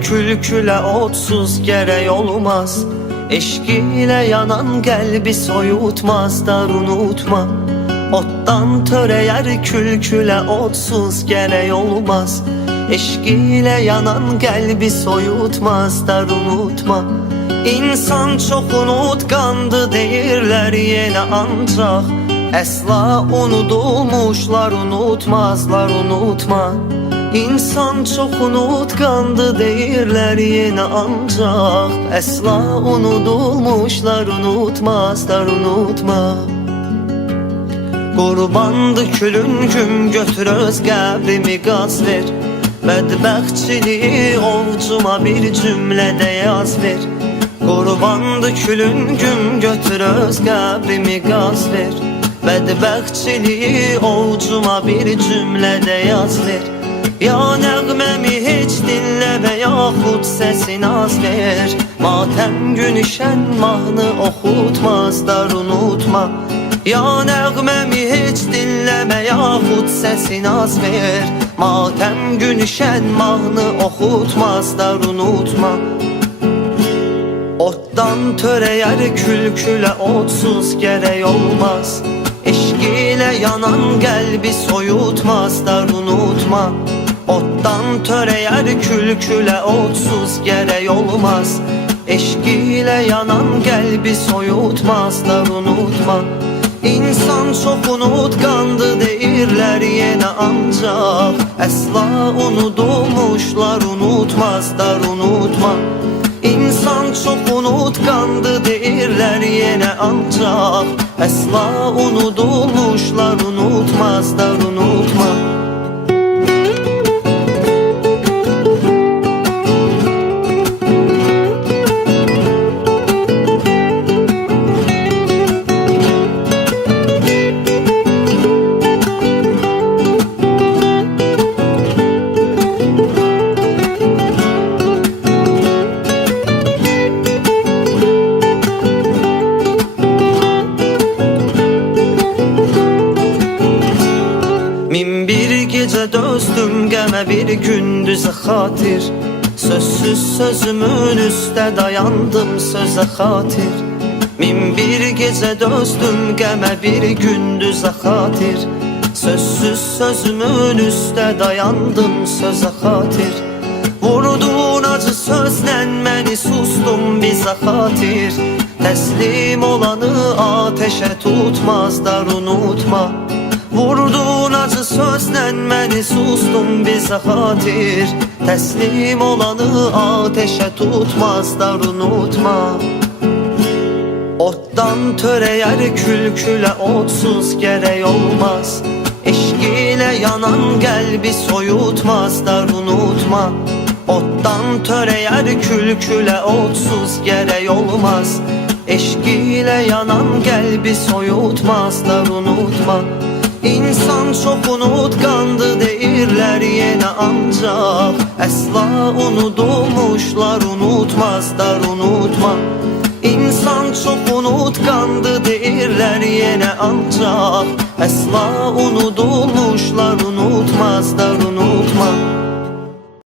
külküle otsuz gerek olmaz. Eşk ile yanan kalbi soyutmazlar unutma. Ottan töreyer külküle otsuz gerek olmaz. Eşk ile yanan kalbi soyutmazlar unutma. İnsan çok unutkandı deyirler yine ancak əsla unudulmuşlar unutmazlar unutma. İnsan çok unutkandı deyirler yine ancak əsla unudulmuşlar unutmazlar unutma. Qurbandı külüngüm götür öz qəbrimi qaz ver. Bədbəxtçiliyi ovcuma bir cümlədə yaz ver. Qurbandı külüngüm götür öz qəbrimi qaz ver. Bədbəxtçiliyi ovcuma bir cümlədə yaz ver. Ya nəğməmi heç dinləmə yaxud səsin az ver. Matəm günüşən mahnı oxutmazlar unutma. Ya nəğməmi heç dinləmə yaxud səsin az ver. Matəm günüşən mahnı oxutmazlar unutma. Otdan törəyər külkülə otsuz gerek olmaz. Eşk ile yanan kalbi soyutmazlar unutma. Ottan törəyər külkülə otsuz gerek olmaz. Eşk ile yanan kalbi soyutmazlar unutma. İnsan çok unutkandı deyirler yine ancak əsla unudulmuşlar unutmazlar unutma. İnsan çok unutkandı deyirler yine ancak əsla unudulmuşlar unutmazlar unutma. Min bir gecə dözdüm qəmə bir gündüzə xatir. Sözsüz sözümün üstə dayandım sözə xatir. Min bir gecə dözdüm qəmə bir gündüzə xatir. Sözsüz sözümün üstə dayandım sözə xatir. Vurduğun acı sözlə məni sustum bizə xatir. Təslim olanı ateşə tutmazlar unutma. Vurduğun acı sözlə məni sustum bizə xatir. Təslim olanı ateşə tutmazlar unutma. Otdan törəyər külkülə otsuz gerek olmaz. Eşk ile yanan kalbi soyutmazlar unutma. Ottan törəyər külkülə otsuz gerek olmaz. Eşk ile yanan kalbi soyutmazlar unutma. İnsan çok unutkandı deyirler yine ancak əsla unudulmuşlar unutmazlar unutma. İnsan çok unutkandı deyirler yine ancak əsla unudulmuşlar unutmazlar